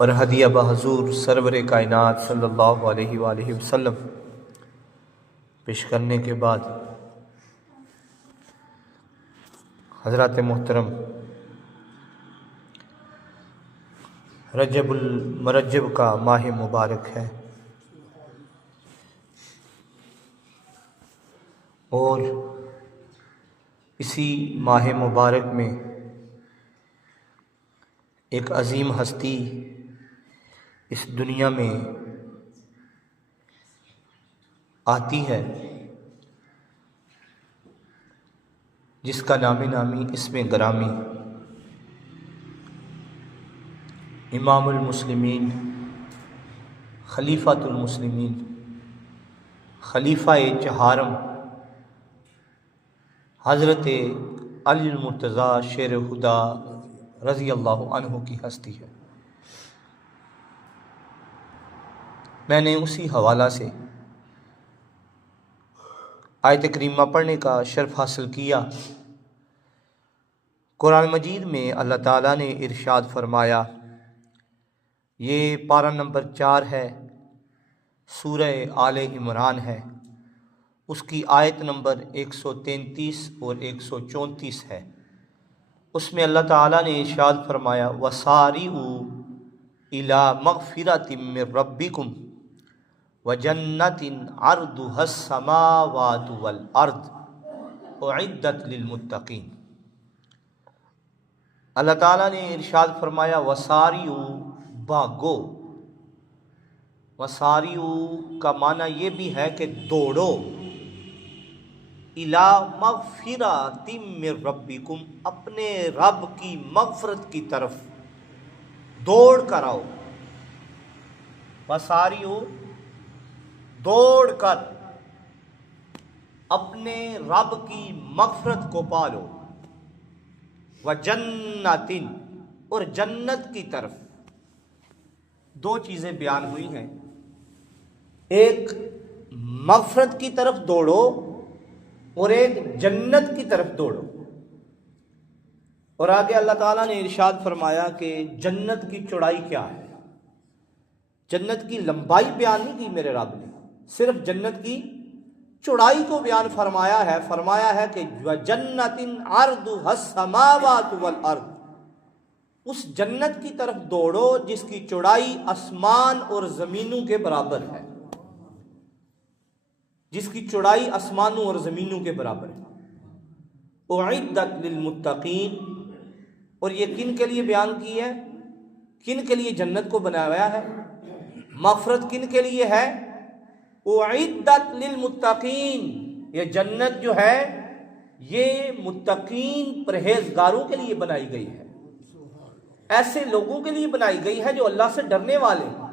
اور ہدیہ بحضور سرور کائنات صلی اللہ علیہ وآلہ وسلم پیش کرنے کے بعد حضرات محترم، رجب المرجب کا ماہ مبارک ہے اور اسی ماہ مبارک میں ایک عظیم ہستی اس دنیا میں آتی ہے جس کا نام نامی اسم گرامی امام المسلمین، خلیفۃ المسلمین، خلیفہ چہارم حضرت علی المرتضیٰ شیر خدا رضی اللہ عنہ کی ہستی ہے۔ میں نے اسی حوالہ سے آیت کریمہ پڑھنے کا شرف حاصل کیا۔ قرآن مجید میں اللہ تعالیٰ نے ارشاد فرمایا، یہ پارہ نمبر 4 ہے، سورہ آل عمران ہے، اس کی آیت نمبر 133 اور 134 ہے۔ اس میں اللہ تعالیٰ نے ارشاد فرمایا، وَسَارِعُوا إِلَىٰ مَغْفِرَةٍ مِّن رَبِّكُمْ وَجَنَّةٍ عَرْضُهَا السَّمَاوَاتُ وَالْأَرْضُ أُعِدَّتْ لِلْمُتَّقِينَ۔ اللہ تعالیٰ نے ارشاد فرمایا، وَسَارِعُوا، بھاگو۔ وَسَارِعُوا کا معنی یہ بھی ہے کہ دوڑو، إِلَىٰ مَغْفِرَةٍ مِّن رَبِّكُمْ، اپنے رب کی مغفرت کی طرف دوڑ کر آؤ۔ وَسَارِعُوا، دوڑ کر اپنے رب کی مغفرت کو پالو، وَجَنَّةٍ، اور جنت کی طرف۔ دو چیزیں بیان ہوئی ہیں، ایک مغفرت کی طرف دوڑو اور ایک جنت کی طرف دوڑو۔ اور آگے اللہ تعالیٰ نے ارشاد فرمایا کہ جنت کی چوڑائی کیا ہے۔ جنت کی لمبائی بیان نہیں کی میرے رب نے، صرف جنت کی چوڑائی کو بیان فرمایا ہے کہ وَجَنَّةٍ عَرْضُهَا السَّمَاوَاتُ وَالْأَرْضُ، اس جنت کی طرف دوڑو جس کی چوڑائی آسمان اور زمینوں کے برابر ہے، جس کی چوڑائی آسمانوں اور زمینوں کے برابر ہے۔ اعدت للمتقین، اور یہ کن کے لیے بیان کی ہے؟ کن کے لیے جنت کو بنایا ہے؟ مغفرت کن کے لیے ہے؟ اعدت للمتقین، یہ جنت جو ہے یہ متقین پرہیزگاروں کے لیے بنائی گئی ہے، ایسے لوگوں کے لیے بنائی گئی ہے جو اللہ سے ڈرنے والے ہیں،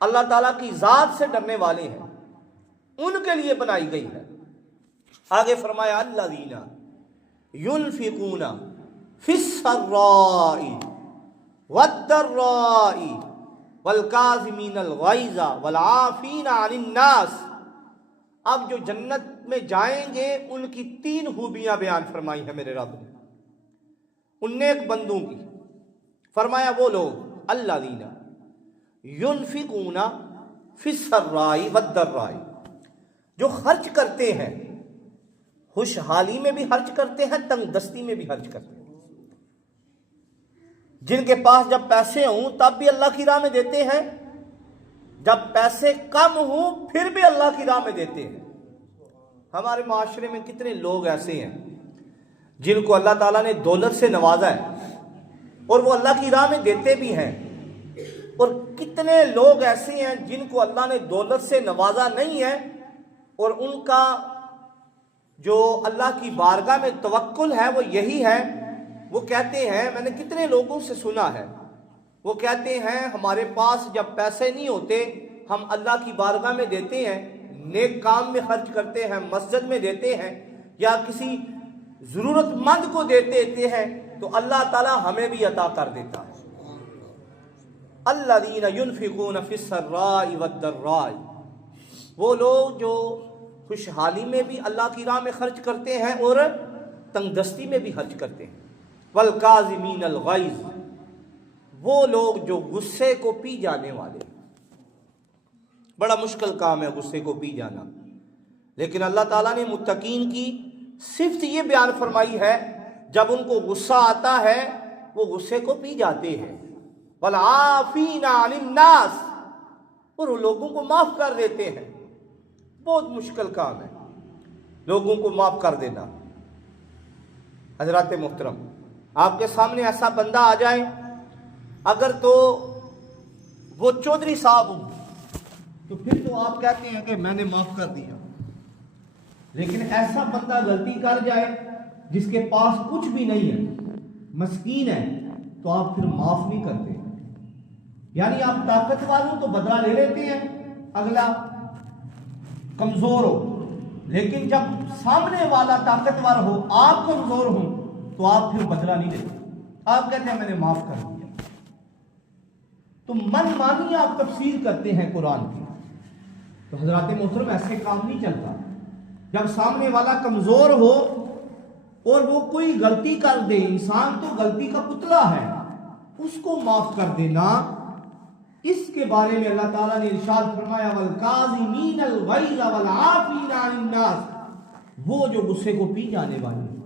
اللہ تعالیٰ کی ذات سے ڈرنے والے ہیں، ان کے لیے بنائی گئی ہے۔ آگے فرمایا، الذین ينفقون فی السراء والضراء والکاظمین الغیظ والعافین عن الناس۔ اب جو جنت میں جائیں گے ان کی 3 خوبیاں بیان فرمائی ہیں میرے رب نے، ان نیک بندوں کی۔ فرمایا وہ لوگ الذین ينفقون فی السراء والضراء، جو خرچ کرتے ہیں، خوشحالی میں بھی خرچ کرتے ہیں، تنگ دستی میں بھی خرچ کرتے ہیں، جن کے پاس جب پیسے ہوں تب بھی اللہ کی راہ میں دیتے ہیں، جب پیسے کم ہوں پھر بھی اللہ کی راہ میں دیتے ہیں۔ ہمارے معاشرے میں کتنے لوگ ایسے ہیں جن کو اللہ تعالیٰ نے دولت سے نوازا ہے اور وہ اللہ کی راہ میں دیتے بھی ہیں، اور کتنے لوگ ایسے ہیں جن کو اللہ نے دولت سے نوازا نہیں ہے اور ان کا جو اللہ کی بارگاہ میں توکل ہے وہ یہی ہے، وہ کہتے ہیں، میں نے کتنے لوگوں سے سنا ہے، وہ کہتے ہیں ہمارے پاس جب پیسے نہیں ہوتے ہم اللہ کی بارگاہ میں دیتے ہیں، نیک کام میں خرچ کرتے ہیں، مسجد میں دیتے ہیں یا کسی ضرورت مند کو دیتے ہیں تو اللہ تعالیٰ ہمیں بھی عطا کر دیتا ہے۔ الذین ينفقون فی السراء والضراء، وہ لوگ جو خوشحالی میں بھی اللہ کی راہ میں خرچ کرتے ہیں اور تنگ دستی میں بھی خرچ کرتے ہیں۔ والکاظمین الغیظ، وہ لوگ جو غصے کو پی جانے والے. بڑا مشکل کام ہے غصے کو پی جانا، لیکن اللہ تعالیٰ نے متقین کی صفت یہ بیان فرمائی ہے جب ان کو غصہ آتا ہے وہ غصے کو پی جاتے ہیں. والعافین عن الناس، اور وہ لوگوں کو معاف کر دیتے ہیں. بہت مشکل کام ہے لوگوں کو معاف کر دینا. حضرات محترم، آپ کے سامنے ایسا بندہ آ جائے، اگر تو وہ چودھری صاحب ہوں تو پھر تو آپ کہتے ہیں کہ میں نے معاف کر دیا. لیکن ایسا بندہ غلطی کر جائے جس کے پاس کچھ بھی نہیں ہے، مسکین ہے، تو آپ پھر معاف نہیں کرتے. یعنی آپ طاقتور ہوں تو بدلہ لے لیتے ہیں، اگلا کمزور ہو، لیکن جب سامنے والا طاقتور ہو آپ کمزور ہوں تو آپ پھر بدلہ نہیں لیتے. آپ کہتے ہیں میں نے معاف کر دیا. تو من مانی آپ تفسیر کرتے ہیں قرآن کی. تو حضرات محترم ایسے کام نہیں چلتا. جب سامنے والا کمزور ہو اور وہ کوئی غلطی کر دے، انسان تو غلطی کا پتلا ہے، اس کو معاف کر دینا، اس کے بارے میں اللہ تعالیٰ نے ارشاد فرمایا والکاظمین الغیظ والعافین عن الناس، وہ جو غصے کو پی جانے والے ہیں،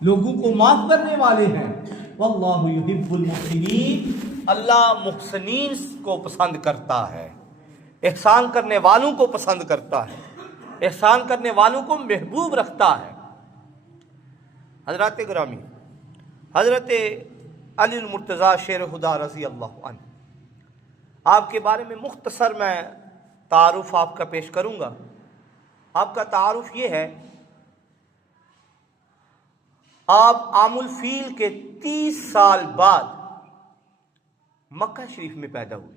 لوگوں کو معاف کرنے والے ہیں. واللہ یحب المحسنین، اللہ محسنین کو پسند کرتا ہے، احسان کرنے والوں کو پسند کرتا ہے، احسان کرنے والوں کو محبوب رکھتا ہے. حضرات گرامی، حضرت علی المرتضیٰ شیر خدا رضی اللہ عنہ، آپ کے بارے میں مختصر میں تعارف آپ کا پیش کروں گا. آپ کا تعارف یہ ہے، آپ عام الفیل کے 30 سال بعد مکہ شریف میں پیدا ہوئے.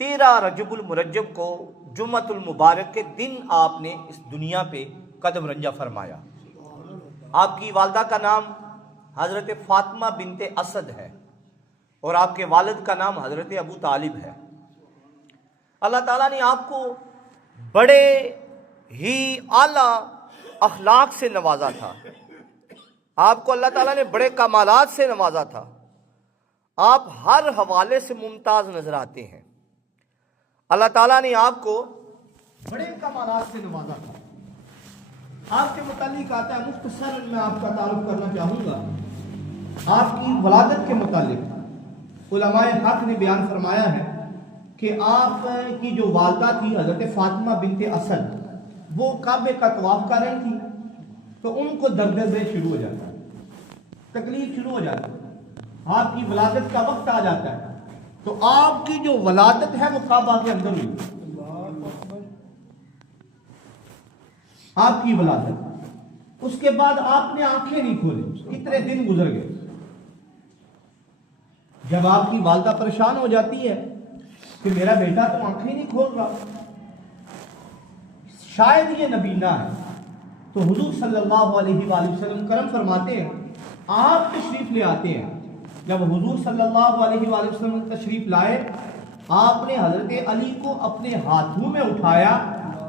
13 رجب المرجب کو جمعۃ المبارک کے دن آپ نے اس دنیا پہ قدم رنجہ فرمایا. آپ کی والدہ کا نام حضرت فاطمہ بنت اسد ہے اور آپ کے والد کا نام حضرت ابو طالب ہے. اللہ تعالیٰ نے آپ کو بڑے ہی اعلیٰ اخلاق سے نوازا تھا. آپ کو اللہ تعالیٰ نے بڑے کمالات سے نوازا تھا. آپ ہر حوالے سے ممتاز نظر آتے ہیں. اللہ تعالیٰ نے آپ کو بڑے کمالات سے نوازا تھا. آپ کے متعلق آتا ہے، مختصر میں آپ کا تعارف کرنا چاہوں گا. آپ کی ولادت کے متعلق علماء حق نے بیان فرمایا ہے کہ آپ کی جو والدہ تھی حضرت فاطمہ بنت اسد، وہ کعبے کا طواف کر رہی تھی تو ان کو درد دل شروع ہو جاتا ہے، تکلیف شروع ہو جاتی ہے. آپ کی ولادت کا وقت آ جاتا ہے تو آپ کی جو ولادت ہے وہ کعبہ کے اندر ہوئی. آپ کی ولادت، اس کے بعد آپ نے آنکھیں نہیں کھولی، کتنے دن گزر گئے. جب آپ کی والدہ پریشان ہو جاتی ہے کہ میرا بیٹا تو آنکھیں نہیں کھول رہا، شاید یہ نبینا ہے، تو حضور صلی اللہ علیہ وآلہ وسلم کرم فرماتے ہیں، آپ تشریف لے آتے ہیں. جب حضور صلی اللہ علیہ وآلہ وسلم تشریف لائے، آپ نے حضرت علی کو اپنے ہاتھوں میں اٹھایا،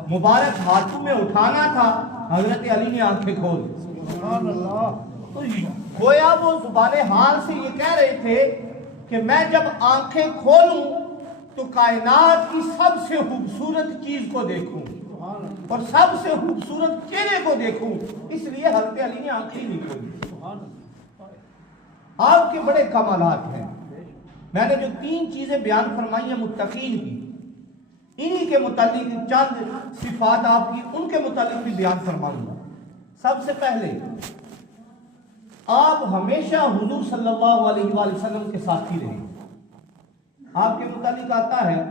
مبارک ہاتھوں میں اٹھانا تھا، حضرت علی نے آنکھیں کھول دی. سبحان اللہ. تو گویا وہ زبان حال سے یہ کہہ رہے تھے کہ میں جب آنکھیں کھولوں تو کائنات کی سب سے خوبصورت چیز کو دیکھوں اور سب سے خوبصورت چہرے کو دیکھوں، اس لیے حضرت علی نے آنکھیں نہیں کھولی. آپ کے بڑے کمالات ہیں. میں نے جو 3 چیزیں بیان فرمائی ہیں متقین کی، انہی کے متعلق چند صفات آپ کی ان کے متعلق بھی بیان فرماؤں گا. سب سے پہلے آپ ہمیشہ حضور صلی اللہ علیہ وآلہ وسلم کے ساتھی رہے. آپ کے متعلق آتا ہے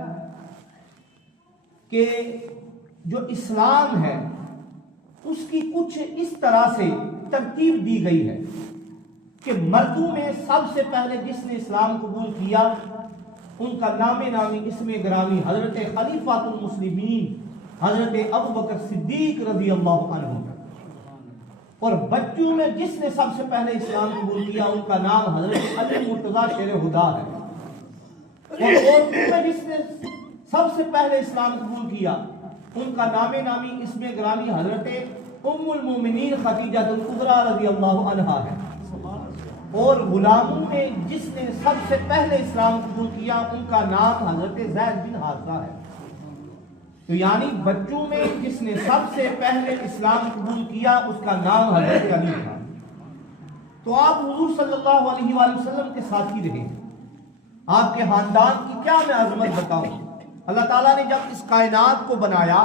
کہ جو اسلام ہے اس کی کچھ اس طرح سے ترتیب دی گئی ہے کہ مردوں میں سب سے پہلے جس نے اسلام قبول کیا ان کا نام نامی اسم گرامی حضرت خلیفۃ المسلمین حضرت ابوبکر صدیق رضی اللہ عنہ، اور بچوں میں جس نے سب سے پہلے اسلام قبول کیا ان کا نام حضرت علی المرتضیٰ شیر خدا ہے، اور عورتوں میں جس نے سب سے پہلے اسلام قبول کیا ان کا نام نامی اسم گرامی حضرت ام المومنین خدیجہ الکبریٰ رضی اللہ عنہا ہے. اور غلاموں میں جس نے سب سے پہلے اسلام قبول کیا ان کا نام حضرت زید بن حارثہ ہے۔ تو یعنی بچوں میں جس نے سب سے پہلے اسلام قبول کیا اس کا نام حضرت علی تھا۔ تو آپ حضور صلی اللہ علیہ وآلہ وسلم کے ساتھی رہے۔ آپ کے خاندان کی کیا میں عظمت بتاؤں۔ اللہ تعالیٰ نے جب اس کائنات کو بنایا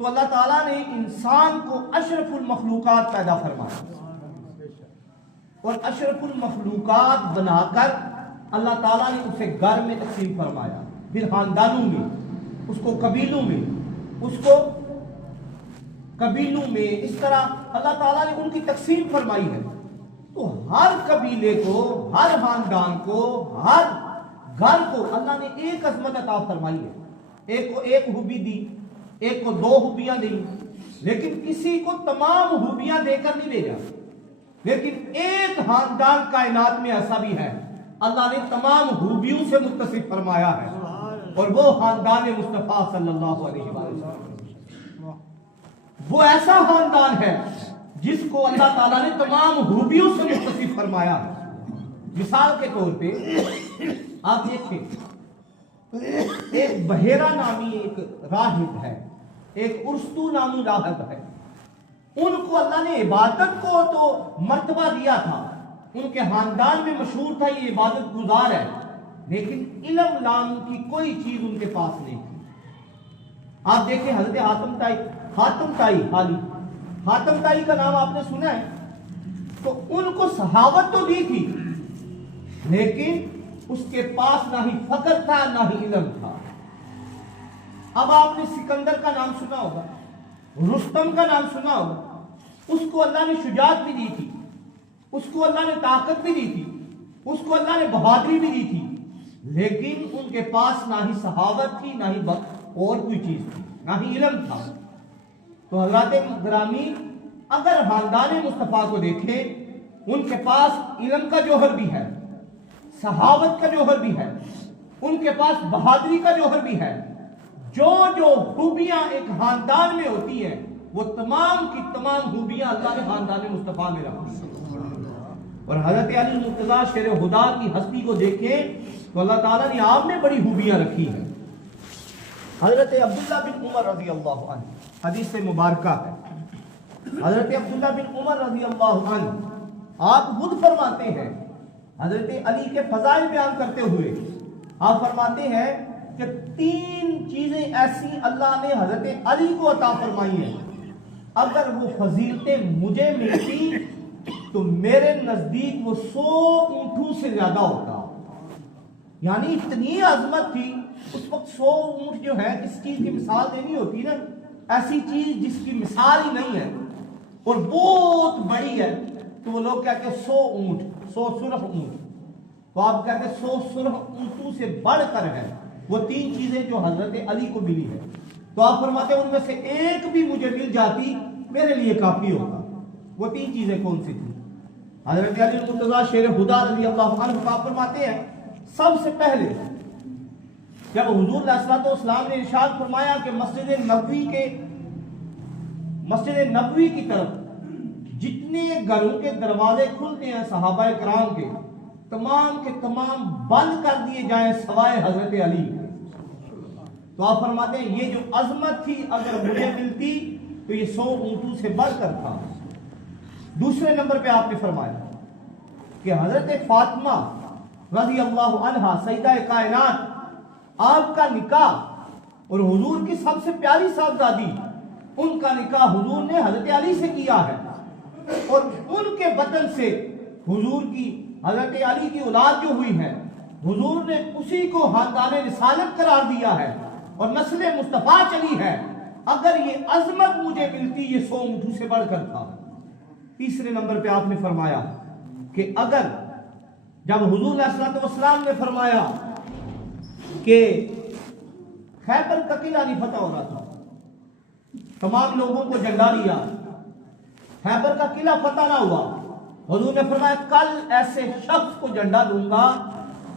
تو اللہ تعالیٰ نے انسان کو اشرف المخلوقات پیدا فرمایا، اور اشرف المخلوقات بنا کر اللہ تعالیٰ نے اسے گھر میں تقسیم فرمایا، پھر خاندانوں میں، اس کو قبیلوں میں، اس طرح اللہ تعالیٰ نے ان کی تقسیم فرمائی ہے۔ تو ہر قبیلے کو، ہر خاندان کو، ہر گھر کو اللہ نے ایک عظمت عطا فرمائی ہے۔ ایک کو ایک خوبی دی، ایک کو دو خوبیاں دی، لیکن کسی کو تمام خوبیاں دے کر نہیں بھیجا۔ لیکن ایک خاندان کائنات میں ایسا بھی ہے اللہ نے تمام خوبیوں سے متصف فرمایا ہے، اور وہ خاندان مصطفیٰ صلی اللہ علیہ وسلم۔ وہ ایسا خاندان ہے جس کو اللہ تعالیٰ نے تمام خوبیوں سے متصف فرمایا ہے۔ مثال کے طور پہ آپ دیکھیں، ایک بحیرہ نامی ایک راہب ہے، ایک ارسطو نامی راہب ہے۔ ان کو اللہ نے عبادت کو تو مرتبہ دیا تھا، ان کے خاندان میں مشہور تھا یہ عبادت گزار ہے، لیکن علم لانے کی کوئی چیز ان کے پاس نہیں تھی۔ آپ دیکھیں حضرت حاتم طائی کا نام آپ نے سنا ہے، تو ان کو صحابت تو دی تھی، لیکن اس کے پاس نہ ہی فقر تھا نہ ہی علم تھا۔ اب آپ نے سکندر کا نام سنا ہوگا، رستم کا نام سنا ہوگا، اس کو اللہ نے شجاعت بھی دی تھی، اس کو اللہ نے طاقت بھی دی تھی، اس کو اللہ نے بہادری بھی دی تھی، لیکن ان کے پاس نہ ہی صحابت تھی، نہ ہی اور کوئی چیز تھی، نہ ہی علم تھا۔ تو حضرات گرامی، اگر خاندان مصطفیٰ کو دیکھیں، ان کے پاس علم کا جوہر بھی ہے، صحابت کا جوہر بھی ہے، ان کے پاس بہادری کا جوہر بھی ہے۔ جو خوبیاں ایک خاندان میں ہوتی ہیں وہ تمام کی تمام خوبیاں اللہ نے خاندان مصطفیٰ میں رکھی۔ اور حضرت علی مرتضیٰ شیر خدا کی ہستی کو دیکھیں تو اللہ تعالیٰ نے آپ میں بڑی خوبیاں رکھی ہیں۔ حضرت عبداللہ بن عمر رضی اللہ عنہ، حدیث مبارکہ ہے، حضرت عبداللہ بن عمر رضی اللہ عنہ آپ خود فرماتے ہیں، حضرت علی کے فضائل بیان کرتے ہوئے آپ فرماتے ہیں کہ 3 چیزیں ایسی اللہ نے حضرت علی کو عطا فرمائی ہیں، اگر وہ فضیلتیں مجھے ملتی تو میرے نزدیک وہ 100 اونٹوں سے زیادہ ہوتا۔ یعنی اتنی عظمت تھی اس وقت۔ 100 اونٹ جو ہے اس چیز کی مثال دینی ہوتی نا، ایسی چیز جس کی مثال ہی نہیں ہے اور بہت بڑی ہے، تو وہ لوگ کہتے ہیں 100 اونٹ، 100 سرخ اونٹ، تو آپ کہتے ہیں 100 سرخ اونٹوں سے بڑھ کر ہے وہ 3 چیزیں جو حضرت علی کو ملی ہے۔ تو آپ فرماتے ہیں ان میں سے ایک بھی مجھے مل جاتی میرے لیے کافی ہوتا۔ وہ 3 چیزیں کون سی تھیں؟ حضرت علی مرتضیٰ شیر خدا رضی اللہ عنہ آپ فرماتے ہیں، سب سے پہلے جب حضور علیہ الصلوۃ والسلام نے ارشاد فرمایا کہ مسجد نبوی کی طرف جتنے گھروں کے دروازے کھلتے ہیں صحابہ کرام کے، تمام کے تمام بند کر دیے جائیں سوائے حضرت علی۔ تو آپ فرماتے ہیں یہ جو عظمت تھی اگر مجھے ملتی تو یہ 100 اونٹوں سے بڑھ کر تھا۔ دوسرے نمبر پہ آپ نے فرمایا کہ حضرت فاطمہ رضی اللہ عنہا سیدہ کائنات، آپ کا نکاح اور حضور کی سب سے پیاری صاحبزادی، ان کا نکاح حضور نے حضرت علی سے کیا ہے، اور ان کے بطن سے حضور کی حضرت علی کی اولاد جو ہوئی ہے حضور نے اسی کو خاندان رسالت قرار دیا ہے اور نسل مصطفیٰ چلی ہے۔ اگر یہ عظمت مجھے ملتی یہ 100 اونٹوں سے بڑھ کر تھا۔ تیسرے نمبر پہ آپ نے فرمایا کہ اگر جب حضور علیہ الصلوۃ والسلام نے فرمایا کہ خیبر کا قلعہ نہیں فتح ہو رہا تھا، تمام لوگوں کو جھنڈا لیا، خیبر کا قلعہ فتح نہ ہوا، حضور نے فرمایا کل ایسے شخص کو جھنڈا دوں گا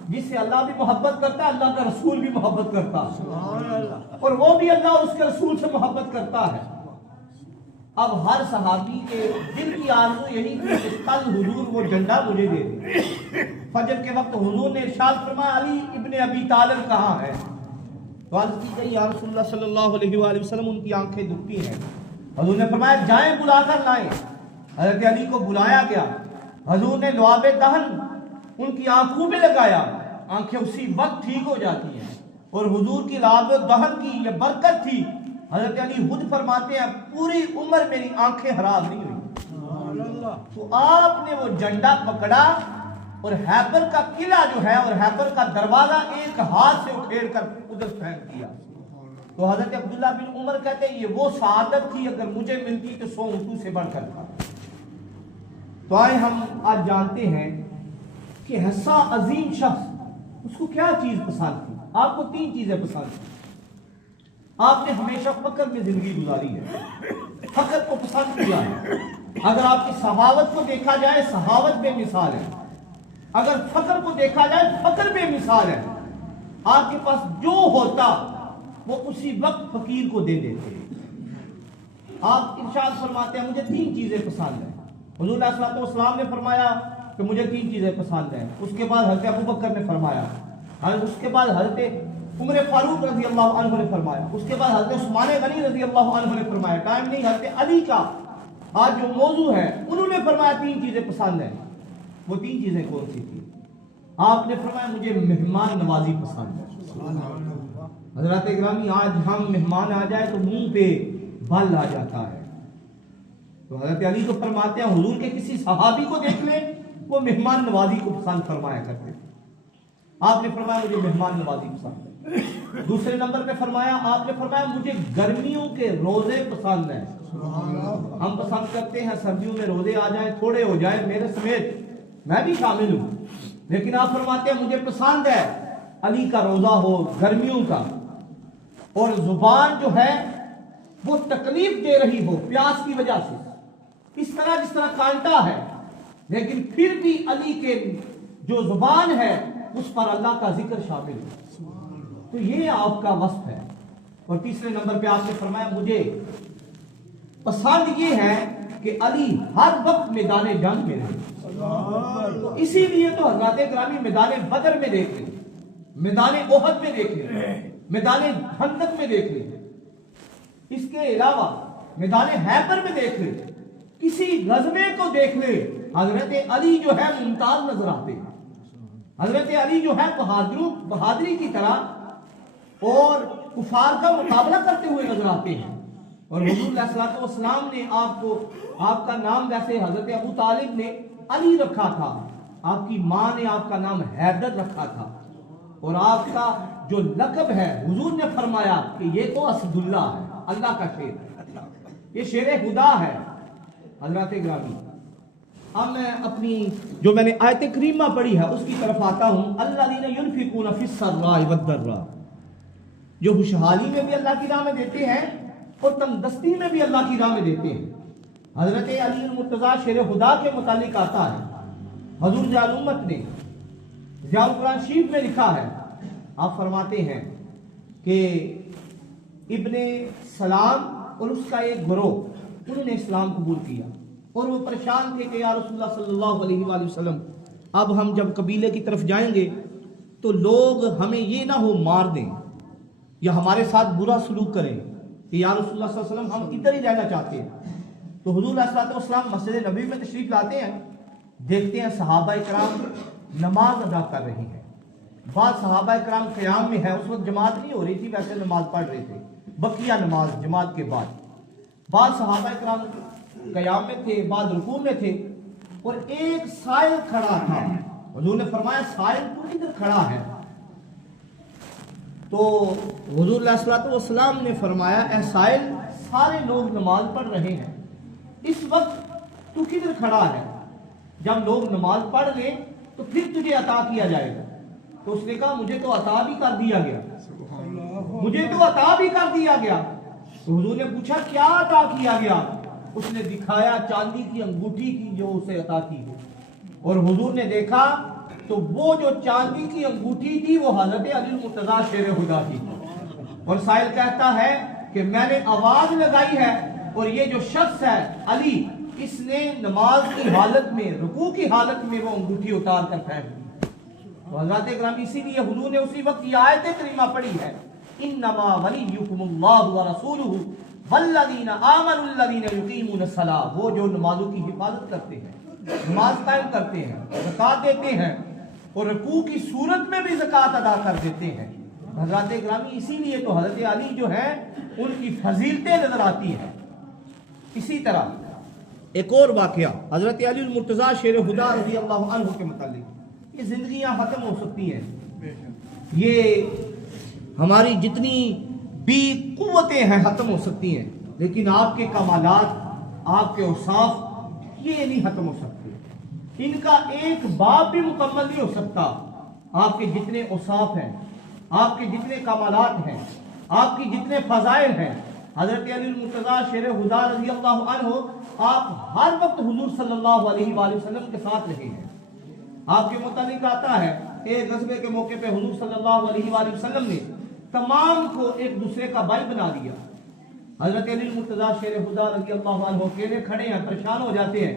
جس سے اللہ بھی محبت کرتا ہے، اللہ کا رسول بھی محبت کرتا ہے، اور وہ بھی اللہ اور اس کے رسول سے محبت کرتا ہے۔ اب ہر صحابی کے دل کی آرزو یہی تھی کہ کل حضور وہ جھنڈا مجھے دے دیں۔ فجر کے وقت حضور نے ارشاد فرمایا علی ابن ابی طالب کہاں ہے؟ تو عرض کی گئی یا رسول اللہ صلی اللہ علیہ وآلہ وسلم ان کی آنکھیں دکھتی ہیں۔ حضور نے فرمایا جائیں بلا کر لائیں۔ حضرت علی کو بلایا گیا، حضور نے لعاب دہن ان کی آنکھوں پہ لگایا، آنکھیں اسی وقت ٹھیک ہو جاتی ہیں، اور حضور کی لعاب دہن کی یہ برکت تھی۔ حضرت علی خود فرماتے ہیں پوری عمر میری آنکھیں خراب نہیں ہوئی۔ تو آپ نے وہ جھنڈا پکڑا اور خیبر کا قلعہ جو ہے اور خیبر کا دروازہ ایک ہاتھ سے اکھیڑ کر ادھر پھینک دیا۔ تو حضرت عبداللہ بن عمر کہتے ہیں یہ وہ سعادت تھی اگر مجھے ملتی تو 100 اونٹوں سے بڑھ کر تھا۔ تو آئے ہم آج جانتے ہیں کہ ایسا عظیم شخص اس کو کیا چیز پسند تھی۔ آپ کو 3 چیزیں پسند تھی۔ آپ نے ہمیشہ فقر میں زندگی گزاری ہے، فقر کو پسند کیا ہے۔ اگر آپ کی سخاوت کو دیکھا جائے سخاوت بے مثال ہے، اگر فقر کو دیکھا جائے فقر بے مثال ہے۔ آپ کے پاس جو ہوتا وہ اسی وقت فقیر کو دے دیتے۔ آپ ارشاد فرماتے ہیں مجھے 3 چیزیں پسند ہیں۔ حضور علیہ الصلوۃ والسلام نے فرمایا کہ مجھے 3 چیزیں پسند ہیں۔ اس کے بعد حضرت ابوبکر نے فرمایا، اس کے بعد حضرت عمر فاروق رضی اللہ عنہ نے فرمایا، اس کے بعد حضرت عثمان غنی رضی اللہ عنہ نے فرمایا، ٹائم نہیں حضرت علی کا آج جو موضوع ہے انہوں نے فرمایا 3 چیزیں پسند ہیں۔ وہ 3 چیزیں کون سی تھی؟ آپ نے فرمایا مجھے مہمان نوازی پسند ہے۔ حضرات گرامی آج ہم مہمان آ جائے تو منہ پہ بل آ جاتا ہے۔ تو حضرت علی تو فرماتے ہیں حضور کے کسی صحابی کو دیکھ لیں وہ مہمان نوازی کو پسند فرمایا کرتے تھے۔ آپ نے فرمایا مجھے مہمان نوازی پسند ہے۔ دوسرے نمبر پہ فرمایا آپ نے فرمایا مجھے گرمیوں کے روزے پسند ہیں۔ ہم پسند کرتے ہیں سردیوں میں روزے آ جائیں تھوڑے ہو جائیں، میرے سمیت میں بھی شامل ہوں، لیکن آپ فرماتے ہیں مجھے پسند ہے علی کا روزہ ہو گرمیوں کا، اور زبان جو ہے وہ تکلیف دے رہی ہو پیاس کی وجہ سے، اس طرح جس طرح کانٹا ہے، لیکن پھر بھی علی کے جو زبان ہے اس پر اللہ کا ذکر شامل ہے۔ تو یہ آپ کا وصف ہے۔ اور تیسرے نمبر پہ آپ نے فرمایا مجھے پسند یہ ہے کہ علی ہر وقت میدان جنگ میں رہے۔ تو اسی لیے تو حضرات گرامی میدان بدر میں دیکھ لیں، میدان احد میں دیکھ لیں، میدان خندق میں دیکھ لیں، اس کے علاوہ میدان خیبر میں دیکھ لیں، کسی غزوے کو دیکھ لیں، حضرت علی جو ہے ممتاز نظر آتے ہیں۔ حضرت علی جو ہے بہادری کی طرح اور کفار کا مقابلہ کرتے ہوئے نظر آتے ہیں۔ اور حضور علیہ الصلوۃ والسلام نے آپ کا نام ویسے حضرت ابو طالب نے علی رکھا تھا، آپ کی ماں نے آپ کا نام حیدر رکھا تھا، اور آپ کا جو لقب ہے حضور نے فرمایا کہ یہ تو اسد اللہ ہے، اللہ کا شیر ہے، یہ شیر خدا ہے۔ حضرات گرامی اب میں اپنی جو میں نے آیت کریمہ پڑھی ہے اس کی طرف آتا ہوں۔ الذین ینفقون فی السراء والضراء، جو خوشحالی میں بھی اللہ کی راہ میں دیتے ہیں اور تنگدستی میں بھی اللہ کی راہ میں دیتے ہیں۔ حضرت علی المرتضیٰ شیر خدا کے متعلق آتا ہے، حضور ضیاء الامت نے ضیاء القرآن شریف میں لکھا ہے، آپ فرماتے ہیں کہ ابن سلام اور اس کا ایک گروہ انہوں نے اسلام قبول کیا، اور وہ پریشان تھے کہ یا رسول اللہ صلی اللہ علیہ وآلہ وسلم اب ہم جب قبیلے کی طرف جائیں گے تو لوگ ہمیں یہ نہ ہو مار دیں یا ہمارے ساتھ برا سلوک کریں کہ یا رسول اللہ صلی اللہ علیہ وسلم ہم ادھر ہی رہنا چاہتے ہیں۔ تو حضور علیہ الصلوۃ والسلام مسجد نبوی میں تشریف لاتے ہیں، دیکھتے ہیں صحابہ کرام نماز ادا کر رہی ہیں، بعض صحابہ کرام قیام میں ہے، اس وقت جماعت نہیں ہو رہی تھی، ویسے نماز پڑھ رہے تھے، بقیہ نماز جماعت کے بعد، بعض صحابہ کرام قیام میں تھے، بعض رکوع میں تھے، اور ایک سائل کھڑا تھا۔ حضور نے فرمایا سائل تو ادھر کھڑا ہے، تو حضور علیہ الصلوۃ والسلام نے فرمایا اے سائل سارے لوگ نماز پڑھ رہے ہیں، اس وقت تو کدھر کھڑا ہے؟ جب لوگ نماز پڑھ لیں تو پھر تجھے عطا کیا جائے گا۔ تو اس نے کہا مجھے تو عطا بھی کر دیا گیا، مجھے تو عطا بھی کر دیا گیا۔ تو حضور نے پوچھا کیا عطا کیا گیا؟ اس نے دکھایا چاندی کی انگوٹھی کی جو اسے عطا کی ہے، اور حضور نے دیکھا تو وہ جو چاندی کی انگوٹھی تھی وہ حضرت علی المرتضیٰ شیر خدا کی، اور سائل کہتا ہے کہ میں نے آواز لگائی ہے اور یہ جو شخص ہے علی، اس نے نماز کی حالت میں، رکوع کی حالت میں وہ انگوٹھی اتار کر پھینک دی۔ تو حضرات اکرام اسی لیے حضور نے اسی وقت یہ آیت کریمہ پڑھی ہے، انما ولیکم اللہ ورسولہ والذین آمنوا الذین یقیمون الصلاۃ، وہ جو نمازوں کی حفاظت کرتے ہیں، نماز قائم کرتے ہیں، زکوٰۃ دیتے ہیں اور رکوع کی صورت میں بھی زکوٰۃ ادا کر دیتے ہیں۔ حضرات اکرامی اسی لیے تو حضرت علی جو ہیں ان کی فضیلتیں نظر آتی ہیں۔ اسی طرح ایک اور واقعہ حضرت علی المرتضیٰ شیر خدا رضی اللہ عنہ کے متعلق، یہ زندگیاں ختم ہو سکتی ہیں، یہ ہماری جتنی بھی قوتیں ہیں ختم ہو سکتی ہیں، لیکن آپ کے کمالات، آپ کے اوصاف یہ نہیں ختم ہو سکتے، ان کا ایک باب بھی مکمل نہیں ہو سکتا۔ آپ کے جتنے اوصاف ہیں، آپ کے جتنے کمالات ہیں، آپ کی جتنے فضائل ہیں، حضرت علی المرتضیٰ شیر خدا رضی اللہ عنہ، آپ ہر وقت حضور صلی اللہ علیہ وآلہ وسلم کے ساتھ رہے ہیں۔ آپ کے متعلق آتا ہے ایک غزوے کے موقع پہ حضور صلی اللہ علیہ وآلہ وسلم نے تمام کو ایک دوسرے کا بھائی بنا دیا۔ حضرت علی المرتضیٰ شیر خدا رضی اللہ عنہ اکیلے کھڑے ہیں، پریشان ہو جاتے ہیں۔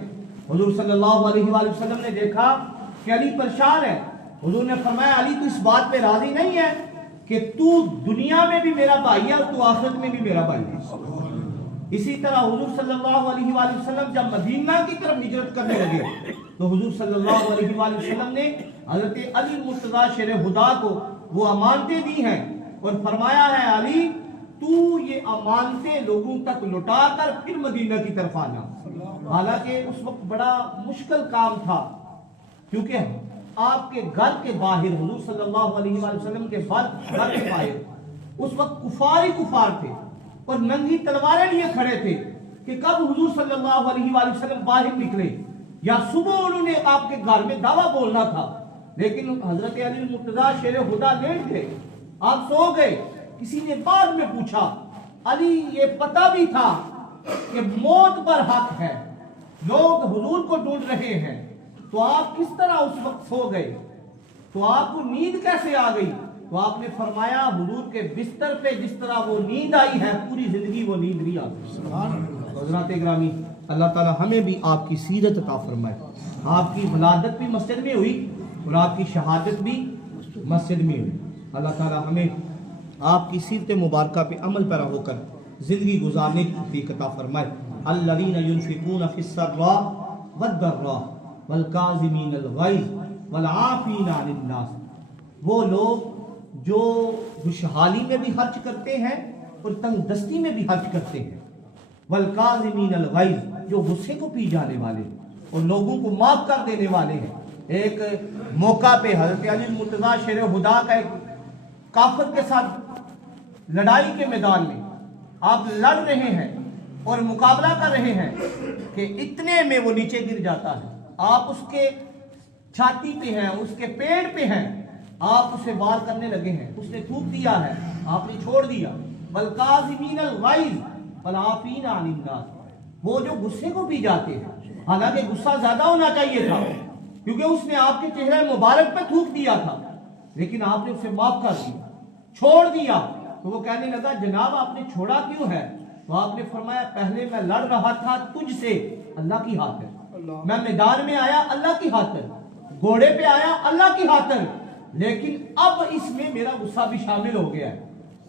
حضور صلی اللہ علیہ وآلہ وسلم نے دیکھا کہ علی پریشان ہے، حضور نے فرمایا علی تو اس بات پہ راضی نہیں ہے کہ تو دنیا میں بھی میرا بھائی ہے اور تو آخرت میں بھی میرا بھائی ہے۔ اسی طرح حضور صلی اللہ علیہ وآلہ وسلم جب مدینہ کی طرف ہجرت کرنے لگے تو حضور صلی اللہ علیہ وآلہ وسلم نے حضرت علی المرتضیٰ شیر خدا کو وہ امانتیں دی ہیں اور فرمایا ہے علی تو یہ امانتیں لوگوں تک لٹا کر پھر مدینہ کی طرف آنا۔ حالانکہ اس وقت بڑا مشکل کام تھا، کیونکہ آپ کے گھر کے باہر، حضور صلی اللہ علیہ وآلہ وسلم کے گھر کے باہر اس وقت کفار ہی کفار تھے اور ننگی تلواریں لیے کھڑے تھے کہ کب حضور صلی اللہ علیہ وآلہ وسلم باہر نکلے، یا صبح انہوں نے آپ کے گھر میں دعویٰ بولنا تھا، لیکن حضرت علی المرتضیٰ شیر خدا لیٹ تھے، آپ سو گئے۔ کسی نے بعد میں پوچھا علی یہ پتہ بھی تھا کہ موت پر حق ہے، لوگ حضور کو ڈھونڈ رہے ہیں، تو آپ کس طرح اس وقت سو گئے، تو آپ کو نیند کیسے آ گئی؟ تو آپ نے فرمایا حضور کے بستر پہ جس طرح وہ نیند آئی ہے پوری زندگی وہ نیند نہیں آتی۔ حضرات اکرامی اللہ تعالی ہمیں بھی آپ کی سیرت عطا فرمائے۔ آپ کی ولادت بھی مسجد میں ہوئی اور آپ کی شہادت بھی مسجد میں ہوئی۔ اللہ تعالی ہمیں آپ کی سیرت مبارکہ پہ عمل پیرا ہو کر زندگی گزارنے کی توفیق عطا فرمائے۔ الذین ينفقون فی السراء والضراء والکاظمین الغیظ والعافین عن الناس، وہ لوگ جو خوشحالی میں بھی خرچ کرتے ہیں اور تنگ دستی میں بھی خرچ کرتے ہیں، والکاظمین الغیظ، جو غصے کو پی جانے والے اور لوگوں کو معاف کر دینے والے ہیں۔ ایک موقع پہ حضرت علی المرتضیٰ شیر خدا کا ایک کافر کے ساتھ لڑائی کے میدان میں آپ لڑ رہے ہیں اور مقابلہ کر رہے ہیں کہ اتنے میں وہ نیچے گر جاتا ہے، آپ اس کے چھاتی پہ ہیں، اس کے پیڑ پہ ہیں، آپ اسے وار کرنے لگے ہیں، اس نے تھوک دیا ہے، آپ نے چھوڑ دیا۔ والکاظمین الغیظ والعافین عن الناس، وہ جو غصے کو پی جاتے ہیں، حالانکہ غصہ زیادہ ہونا چاہیے تھا کیونکہ اس نے آپ کے چہرے مبارک پہ تھوک دیا تھا، لیکن آپ نے اسے معاف کر دیا، چھوڑ دیا۔ تو وہ کہنے لگا جناب آپ نے چھوڑا کیوں ہے؟ تو آپ نے فرمایا پہلے میں لڑ رہا تھا تجھ سے اللہ کی خاطر، میں میدان میں آیا اللہ کی خاطر، گھوڑے پہ آیا اللہ کی خاطر، لیکن اب اس میں میرا غصہ بھی شامل ہو گیا ہے،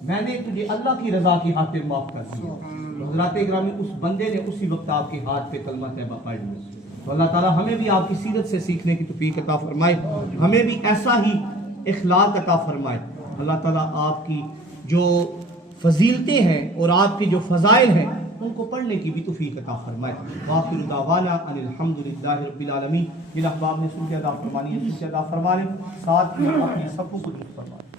میں نے تجھے اللہ کی رضا کی خاطر معاف کر دیا۔ حضرات اکرامی اس بندے نے اسی وقت آپ کے ہاتھ پہ کلمہ طیبہ پڑھ لیا۔ تو اللہ تعالی ہمیں بھی آپ کی سیرت سے سیکھنے کی توفیق عطا فرمائے، ہمیں بھی ایسا ہی اخلاق عطا فرمائے۔ اللہ تعالیٰ آپ کی جو فضیلتیں ہیں اور آپ کی جو فضائل ہیں ان کو پڑھنے کی بھی توفیق عطا فرمائے۔ وآخر دعوانا ان الحمدللہ رب العالمین۔ جن احباب نے سنت ادا فرمانی ہے سنت ادا فرمائے، ساتھ میں اپنی صفوں کو درست فرمائے۔